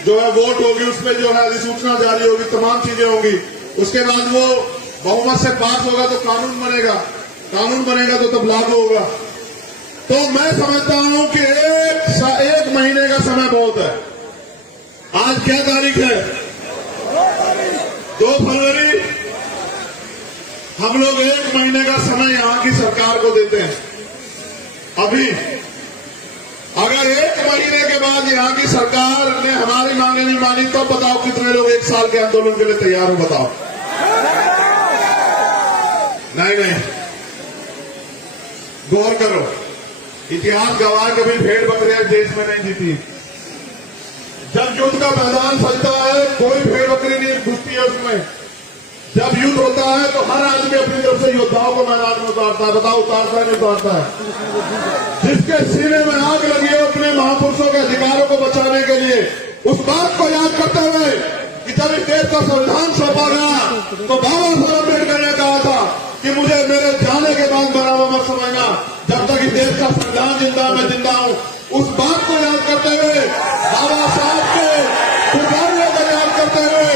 जो है वोट होगी, उसमें जो है अधिसूचना जारी होगी, तमाम चीजें होंगी। उसके बाद वो बहुमत से पास होगा तो कानून बनेगा, कानून बनेगा तो तब लागू होगा। तो मैं समझता हूं कि एक महीने का समय बहुत है। आज क्या तारीख है? 2 फरवरी। हम लोग 1 महीने का समय यहां की सरकार को देते हैं। अभी अगर 1 महीने के बाद यहां की सरकार ने हमारी मांगे नहीं मानी तो बताओ कितने लोग 1 साल के आंदोलन के लिए तैयार हो? बताओ। नहीं, गौर करो, इतिहास गवाह कभी भेड़ बकरियां देश में नहीं जीती। जब युद्ध का मैदान सजता है कोई भेड़ बकरी नहीं घुसती है उसमें। जब युद्ध होता है तो हर आदमी अपनी तरफ से योद्धाओं को मैदान में उतारता है। बताओ, उतारता है नहीं उतारता है? जिसके सीने में आग लगी है अपने महापुरुषों के अधिकारों को बचाने के लिए, उस बात को याद करते हुए कि जब इस देश का संविधान सौंपा गया तो बाबा साहब अम्बेडकर ने कहा था कि मुझे मेरे जाने के बाद बराबर मत समझना, जब तक इस देश का संविधान जिंदा मैं जिंदा हूं। उस बात को याद करते हुए, बाबा साहब के कुर्बानियों को याद करते हुए,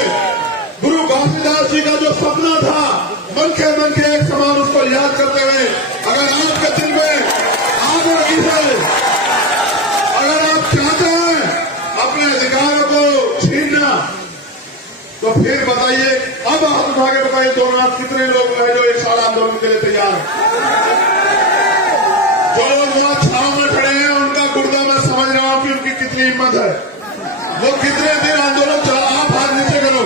गुरु घासीदास जी का जो सपना था मन के एक समान, उसको याद करते हुए, अगर आपके दिल में आग लगी है, अगर आप चाहते हैं अपने अधिकारों को छीनना, तो फिर बताइए, अब हाथ उठा के बताइए दोनों आप कितने लोग हैं जो 1 साल आंदोलन के लिए तैयार हैं? जो लोग वहां छाव में खड़े हैं उनका गुर्दा मैं समझ रहा हूं कि उनकी कितनी हिम्मत है। वो कितने दिन आंदोलन चला। आप हाथ नीचे करो,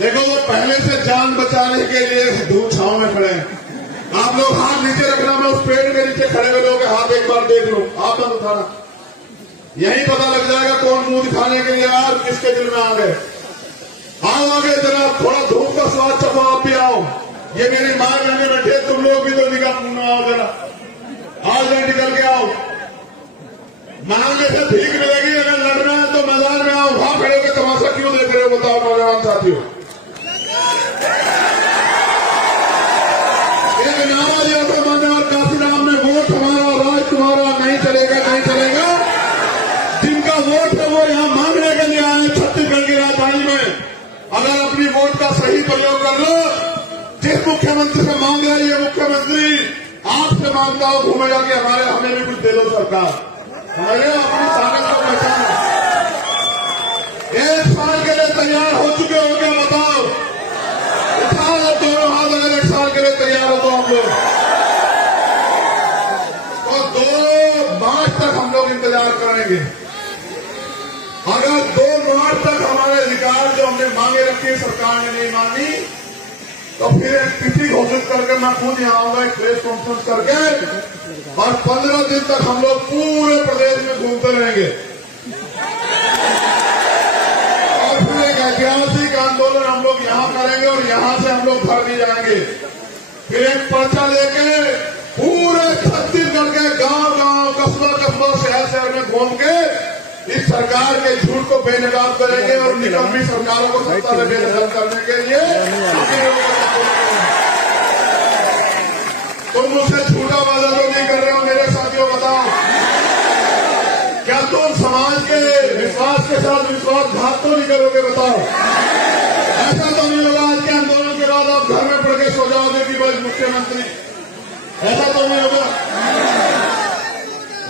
देखो वो पहले से जान बचाने के लिए धूप छाव में खड़े हैं। आप लोग हाथ नीचे रखना, मैं उस पेड़ के नीचे खड़े हुए लोगों के हाथ एक बार देख लो। आप मत उठाना, यही पता लग जाएगा कौन मुंह दिखाने के लिए यार किसके दिल में आ गए। आओ आगे जरा, थोड़ा धूप का स्वाद चखो, आप भी आओ। ये मेरी मां बहने बैठे, तुम लोग भी तो निकाल आओ जरा, आओ जरा निकल के आओ। मांगे से भीख मिलेगी, अगर लड़ना है तो मैदान में आओ। वहां खड़े होकर तमाशा क्यों देख रहे हो? बताओ नौजवान साथियों। एक नारा दिया था मान्यवर काशीराम ने, वोट हमारा राज तुम्हारा, नहीं चलेगा नहीं चलेगा। जिनका वोट है वो यहां मांगने के लिए आए छत्तीसगढ़ की राजधानी में। अगर अपनी वोट का सही प्रयोग कर लो, जिस मुख्यमंत्री से मांग रहा है ये मुख्यमंत्री आपसे मांगता हो घूमेगा कि हमें भी कुछ दे दो सरकार। हमारे अपनी ताकत को पहचानो। 1 साल के लिए तैयार हो चुके हो क्या? बताओ, उठाओ दोनों हाथ अगर 1 साल के लिए तैयार हो तो हम लोग। तो 2 मार्च तक हम लोग इंतजार करेंगे। अगर 2 मार्च तक हमारे अधिकार जो हमने मांगे रखी सरकार ने नहीं मानी तो फिर एक तिथि घोषित करके मैं खुद यहां आऊंगा, एक प्रेस कॉन्फ्रेंस करके, और 15 दिन तक हम लोग पूरे प्रदेश में घूमते रहेंगे। और फिर एक ऐतिहासिक आंदोलन हम लोग यहां करेंगे और यहां से हम लोग घर भी जाएंगे। फिर एक पर्चा लेके पूरे छत्तीसगढ़ के गांव-गांव, कस्बा-कस्बा, शहर-शहर में घूम के इस सरकार के झूठ को बेनकाब करेंगे और निकम्मी सरकारों को सत्ता में बेदखल करने के लिए तुम मुझसे झूठा वादा तो नहीं कर रहे हो मेरे साथियों? बताओ, क्या तुम समाज के विश्वास के साथ विश्वासघात तो नहीं करोगे? बताओ, ऐसा तो नहीं होगा आज के आंदोलन के बाद आप घर में पड़ के सो जाओगे कि बस मुख्यमंत्री, ऐसा तो नहीं होगा?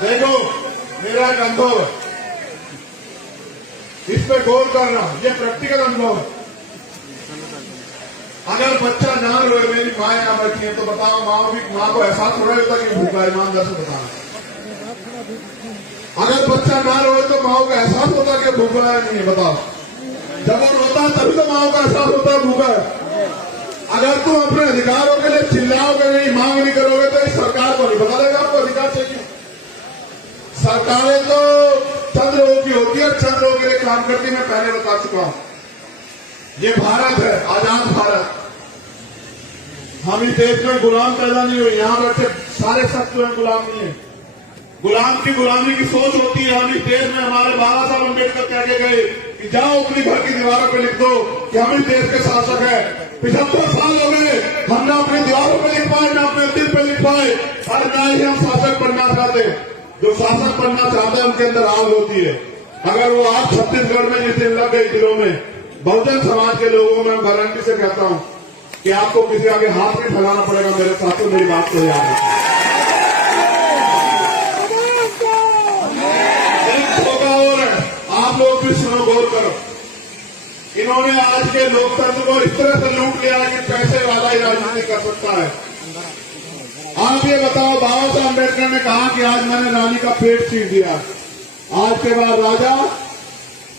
देखो, मेरा एक अनुभव है, इस पे गौर करना, ये प्रैक्टिकल अनुभव है। अगर बच्चा ना रोए, मेरी माँ यहां बैठी है, तो बताओ माँ को एहसास हो रहा होता कि भूखा है? ईमानदार से बताना। अगर बच्चा ना रोए तो माँ को एहसास होता कि भूखा है नहीं है? बताओ, जब वो रोता है तभी तो माँ को एहसास होता है भूखा है। अगर तुम अपने अधिकारों के लिए चिल्लाओगे नहीं, मांग नहीं करोगे तो इस सरकार को नहीं पता लगेगा आपको अधिकार चाहिए। सरकारें तो चंद लोगों की होती है, चंद लोगों के लिए काम करती, मैं पहले बता चुका हूं। ये भारत है, आजाद भारत। हम इस देश में गुलाम पैदा नहीं हुए, यहां बैठे सारे शख्स जो है गुलाम नहीं है। गुलाम की गुलामी की सोच होती है। हम इस देश में हमारे बाबा साहब अम्बेडकर कह के गए कि जाओ अपनी घर की दीवारों पर लिख दो कि हम इस देश के शासक हैं। 75 साल हो गए, हमने अपनी दीवारों पर लिख पाए, न अपने दिल पर लिख पाए, और न ही हम शासक बनना चाहते। जो शासक बनना चाहते हैं उनके अंदर आग होती है। अगर वो आप छत्तीसगढ़ में जिस दिन लग गई जिलों में बहुजन समाज के लोगों में गारंटी से कहता हूं कि आपको किसी आगे हाथ नहीं फैलाना पड़ेगा। मेरे साथियों, मेरी बात को याद है। एक धोखा और है, आप लोग भी सुनो, गौर करो। इन्होंने आज के लोकतंत्र को इस तरह से लूट लिया कि पैसे वाला ही राजनीति कर सकता है। आप ये बताओ, बाबा साहब अम्बेडकर ने कहा कि आज मैंने रानी का पेट चीर दिया, आज के बाद राजा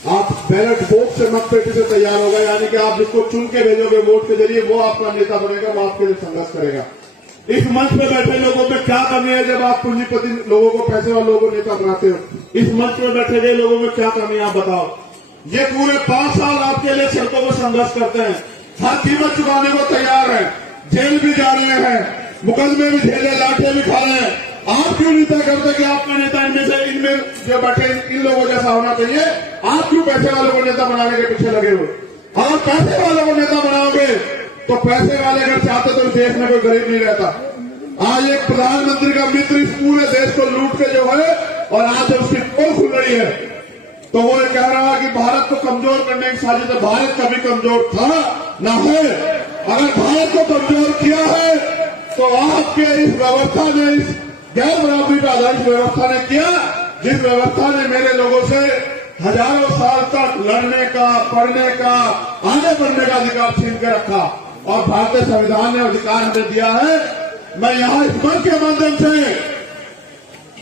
आप बैलेट वोट से मत पेटी से तैयार होगा, यानी कि आप जिसको चुन के भेजोगे वोट के जरिए वो आपका नेता बनेगा, वो आपके लिए संघर्ष करेगा। इस मंच पे बैठे लोगों में क्या कमी है जब आप पूंजीपति लोगों को, पैसे वाले लोगों को नेता बनाते हो? इस मंच पे बैठे गए लोगों में क्या कमी है आप बताओ। ये पूरे 5 साल आपके लिए सड़कों पर संघर्ष करते हैं, हर कीमत चुकाने को तैयार है, जेल भी जा रहे हैं, मुकदमे भी झेले, लाठियां भी खा रहे हैं। आप क्यों नहीं तय करते कि आपका नेता इनमें जो बैठे इन लोगों जैसा होना चाहिए? आप क्यों पैसे वालों को नेता बनाने के पीछे लगे हो? अगर पैसे वालों को नेता बनाओगे तो पैसे वाले अगर चाहते तो देश में कोई गरीब नहीं रहता। आज एक प्रधानमंत्री का मित्र इस पूरे देश को लूट के जो है और आज उसकी पोल खुल रही है, तो वो कह रहा है कि भारत को कमजोर करने की साजिश है। भारत कभी कमजोर था ना है। अगर भारत को कमजोर किया है तो आपके इस व्यवस्था ने, इस गैर बराबरी पर आधारित व्यवस्था ने किया, जिस व्यवस्था ने मेरे लोगों से हजारों साल तक लड़ने का, पढ़ने का, आगे बढ़ने का अधिकार छीन के रखा और भारतीय संविधान ने अधिकार हमें दिया है। मैं यहां इस मंच के माध्यम से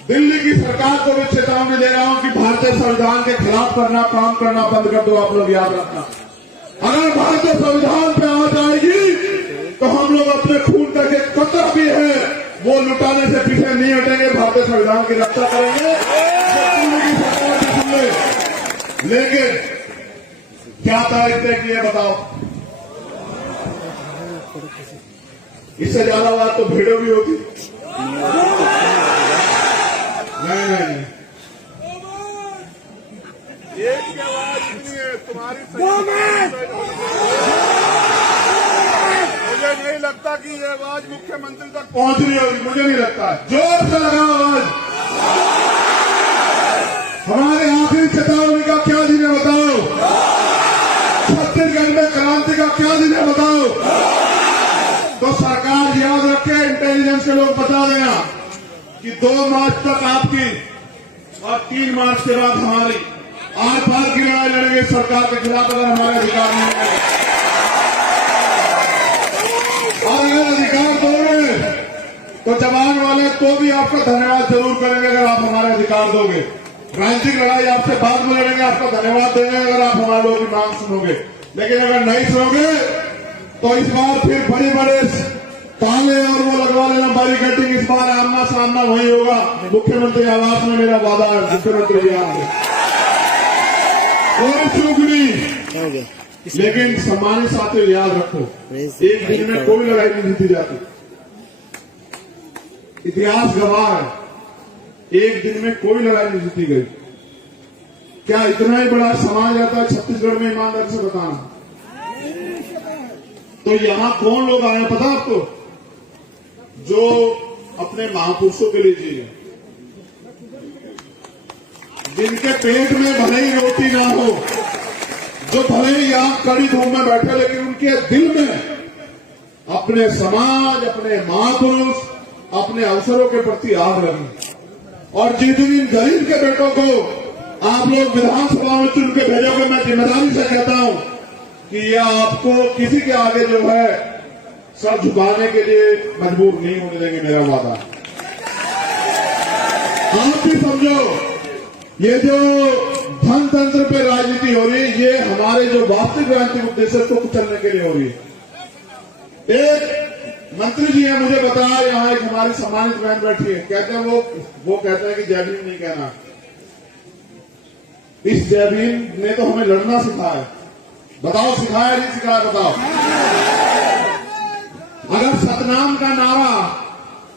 दिल्ली की सरकार को भी चेतावनी दे रहा हूं कि भारतीय संविधान के खिलाफ काम करना बंद कर दो। आप लोग याद रखना, अगर भारतीय संविधान पे आ जाएगी तो हम लोग अपने खून तक एक कतरा भी है वो लुटाने से पीछे नहीं हटेंगे, भारतीय संविधान की रक्षा करेंगे। लेकिन क्या तारीख तय की है बताओ? इससे ज्यादा बात तो वीडियो भी होती। नहीं, एक की आवाज नहीं है तुम्हारी। मुझे नहीं लगता कि ये आवाज मुख्यमंत्री तक पहुंच रही होगी, मुझे नहीं लगता। जोर से लगा आवाज। हमारे आखिरी चेतावनी का क्या दिन है बताओ? छत्तीसगढ़ में क्रांति का क्या दिन है बताओ? तो सरकार याद रखे, इंटेलिजेंस के लोग बता देना कि 2 मार्च तक आपकी और 3 मार्च के बाद हमारी आर पार की लड़ाई लड़ेंगे सरकार के खिलाफ अगर हमारे अधिकार नहीं है। और अगर अधिकार दोगे तो जवान वाले तो भी आपका धन्यवाद जरूर करेंगे अगर आप हमारे अधिकार दोगे। राजनीतिक लड़ाई आपसे बाद में लड़ेंगे, आपका धन्यवाद देंगे अगर आप हमारे लोगों की मांग सुनोगे। लेकिन अगर नहीं सुनोगे तो इस बार फिर बड़े बड़े ताले और वो लगवा लेना बैरिकेडिंग। इस बार आमना सामना वही होगा, मुख्यमंत्री आवास में मेरा वादा है। मुख्यमंत्री जी आपसे कोई चूक नहीं, लेकिन सम्मानित साथियों याद रखो, एक दिन में कोई लड़ाई नहीं जीती जाती। इतिहास गवाह है, एक दिन में कोई लड़ाई नहीं जीती गई। क्या इतना ही बड़ा समाज आता है छत्तीसगढ़ में? ईमानदारी से बताना। तो यहां कौन लोग आए पता आपको? जो अपने महापुरुषों के लिए जिए, जिनके पेट में भले ही रोटी ना हो, जो भले ही यहां कड़ी धूप में बैठे, लेकिन उनके दिल में अपने समाज, अपने महापुरुष, अपने अवसरों के प्रति आग लगी। और जिस दिन इन गरीब के बेटों को आप लोग विधानसभा में चुन के भेजोगे, मैं जिम्मेदारी से कहता हूं कि यह आपको किसी के आगे जो है सर झुकाने के लिए मजबूर नहीं होने देंगे, मेरा वादा। आप भी समझो, ये जो धन तंत्र पे राजनीति हो रही है, ये हमारे जो वास्तविक राजनीतिक उद्देश्य को कुचलने के लिए हो रही है। एक मंत्री जी है, मुझे बताया, यहाँ एक हमारी सम्मानित बहन बैठी है, कहते हैं वो कहते हैं कि जय भीम नहीं कहना। इस जय भीम ने तो हमें लड़ना सिखाया। बताओ सिखाया नहीं सिखाया? बताओ। अगर सतनाम का नारा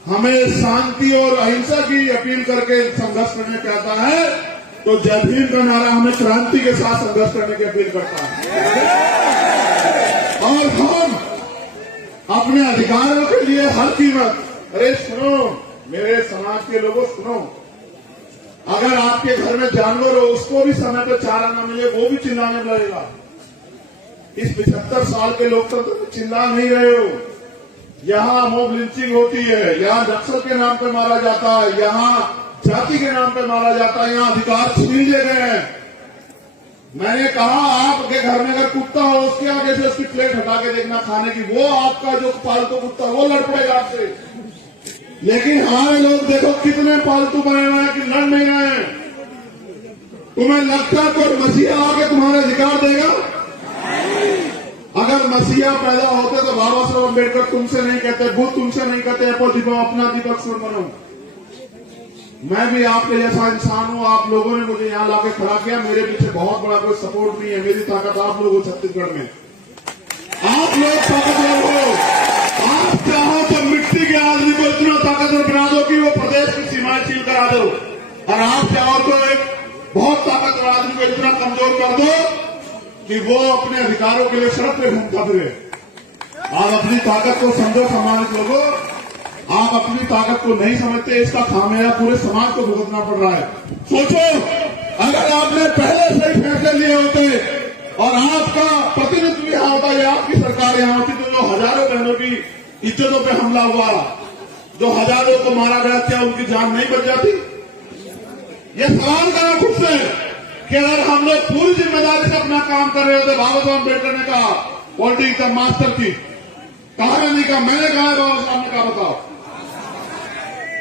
हमें शांति और अहिंसा की अपील करके संघर्ष करने कहता है, तो जय भीम का नारा हमें क्रांति के साथ संघर्ष करने की अपील करता है। और हम अपने अधिकारों के लिए हर कीमत, अरे सुनो मेरे समाज के लोगों सुनो, अगर आपके घर में जानवर हो उसको भी समय पर चारा न मिले वो भी चिल्लाने लगेगा। इस 75 साल के लोकतंत्र में चिल्ला नहीं रहे हो। यहाँ मॉब लिंचिंग होती है, यहाँ नक्सल के नाम पे मारा जाता है, यहाँ जाति के नाम पे मारा जाता है, यहाँ अधिकार छीन लिए गए हैं। मैंने कहा आपके घर में अगर कुत्ता हो उसके आगे से उसकी प्लेट हटा के देखना खाने की, वो आपका जो पालतू कुत्ता वो लड़ पड़ेगा आपसे। लेकिन हमारे लोग देखो कितने पालतू बने हुए हैं कि लड़ नहीं रहे हैं। तुम्हें लगता है कोई मसीहा आके तुम्हारे अधिकार देगा? अगर मसीहा पैदा होते तो बाबा साहब अम्बेडकर तुमसे नहीं कहते, बुद्ध तुमसे नहीं कहते अपना दीपक सुर बनो। मैं भी आपके जैसा इंसान हूं। आप लोगों ने मुझे यहां लाके खड़ा किया, मेरे पीछे बहुत बड़ा कोई सपोर्ट नहीं है। मेरी ताकत आप लोग हो छत्तीसगढ़ में, आप लोग ताकतवर हो। आप चाहो तो मिट्टी के आदमी को इतना ताकतवर बना दो कि वो प्रदेश की सीमाएं सील करा दो, और आप चाहो तो एक बहुत ताकतवर आदमी को इतना कमजोर कर दो कि वो अपने अधिकारों के लिए सड़क पे घूमता फिरे। आप अपनी ताकत को समझो सम्मानित लोगों, आप अपनी ताकत को नहीं समझते, इसका खामियाजा पूरे समाज को भुगतना पड़ रहा है। सोचो अगर आपने पहले से ही फैसले लिए होते और आपका प्रतिनिधित्व यहाँ होता या आपकी सरकार यहाँ होती तो जो हजारों बहनों की इज्जतों पे हमला हुआ, जो हजारों को मारा गया, क्या उनकी जान नहीं बच जाती? ये सवाल करा खुद से कि अगर हम लोग पूरी जिम्मेदारी से अपना काम कर रहे होते। बाबा साहब अम्बेडकर ने कहा पॉलिटिक्स का मास्टर की, कहा नहीं कहा, मैंने कहा है, बाबा साहब ने कहा बताओ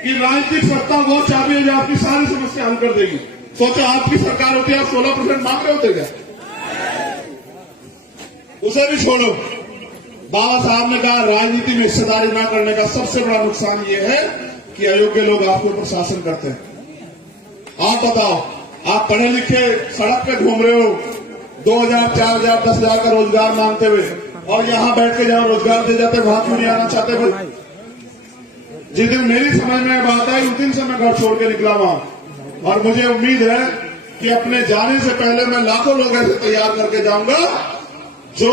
कि राजनीतिक सत्ता वो चाबी है जो आपकी सारी समस्या हल कर देगी। सोचो आपकी सरकार होती है, आप 16% मांग रहे होते क्या? उसे भी छोड़ो। बाबा साहब ने कहा राजनीति में हिस्सेदारी न करने का सबसे बड़ा नुकसान ये है कि अयोग्य लोग आपके ऊपर शासन करते हैं। आप बताओ, आप पढ़े लिखे सड़क पे घूम रहे हो 2000, 4000, 10,000 का रोजगार मांगते हुए, और यहां बैठ के जहां रोजगार दे जाते वहां क्यों नहीं आना चाहते भाई? जिस दिन मेरी समझ में बात आई उस दिन से मैं घर छोड़ के निकला वहां, और मुझे उम्मीद है कि अपने जाने से पहले मैं लाखों लोग ऐसे तैयार करके जाऊंगा जो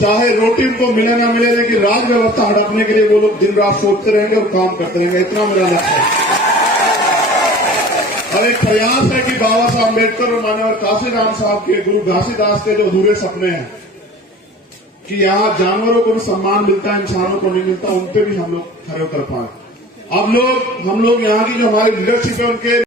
चाहे रोटी उनको मिले ना मिले लेकिन राज व्यवस्था हड़पने के लिए वो लोग दिन रात सोचते रहेंगे और काम करते रहेंगे। इतना मेरा लक्ष्य है। और एक प्रयास है कि बाबा साहब अम्बेडकर और माननीय काशीराम साहब के, गुरु घासीदास के जो अधूरे सपने हैं कि यहाँ जानवरों को भी सम्मान मिलता है, इंसानों को नहीं मिलता, उन पे भी हम लोग खड़े उतर पाए। अब हम लोग यहाँ की जो हमारी लीडरशिप है उनके